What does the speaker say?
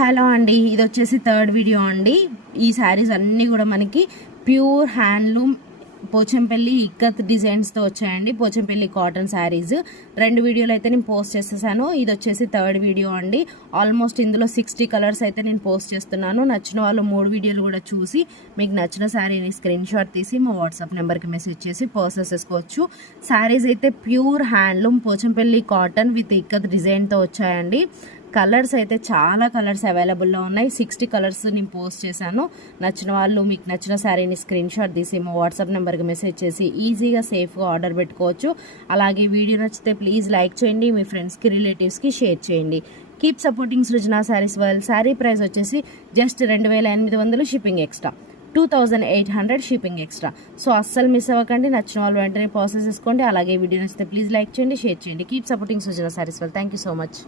Hello అండి, ఇది వచ్చేసి థర్డ్ వీడియో అండి. ఈ శారీస్ అన్నీ కూడా మనకి ప్యూర్ హ్యాండ్లూమ్ పోచంపల్లి ఇక్కత్ డిజైన్స్తో వచ్చాయండి. పోచంపల్లి కాటన్ శారీస్ 2 వీడియోలు అయితే నేను పోస్ట్ చేసేసాను. ఇది వచ్చేసి థర్డ్ వీడియో అండి. ఆల్మోస్ట్ ఇందులో 60 కలర్స్ అయితే నేను పోస్ట్ చేస్తున్నాను. నచ్చిన వాళ్ళు 3 వీడియోలు కూడా చూసి మీకు నచ్చిన శారీని స్క్రీన్ షాట్ తీసి మా వాట్సాప్ నెంబర్కి మెసేజ్ చేసి పర్చేస్ చేసుకోవచ్చు. శారీస్ అయితే pure handloom Pochampally cotton with ikat డిజైన్తో వచ్చాయండి. కలర్స్ అయితే చాలా కలర్స్ అవైలబుల్లో ఉన్నాయి. 60 కలర్స్ నేను పోస్ట్ చేశాను. నచ్చిన వాళ్ళు మీకు నచ్చిన శారీని స్క్రీన్ షాట్ తీసి మా వాట్సాప్ నెంబర్కి మెసేజ్ చేసి ఈజీగా సేఫ్గా ఆర్డర్ పెట్టుకోవచ్చు. అలాగే వీడియో నచ్చితే ప్లీజ్ లైక్ చేయండి, మీ ఫ్రెండ్స్కి రిలేటివ్స్కి షేర్ చేయండి. Keep supporting Srujana saris world. Sari price వచ్చేసి just 2800, shipping extra 2800 shipping extra. So అస్సలు మిస్ అవ్వకండి. నచ్చిన వాళ్ళు వెంటనే ప్రాసెస్ చేసుకోండి. అలాగే వీడియో నచ్చితే ప్లీజ్ లైక్ చేయండి, షేర్ చేయండి. Keep supporting Srujana saris world. Thank you so much.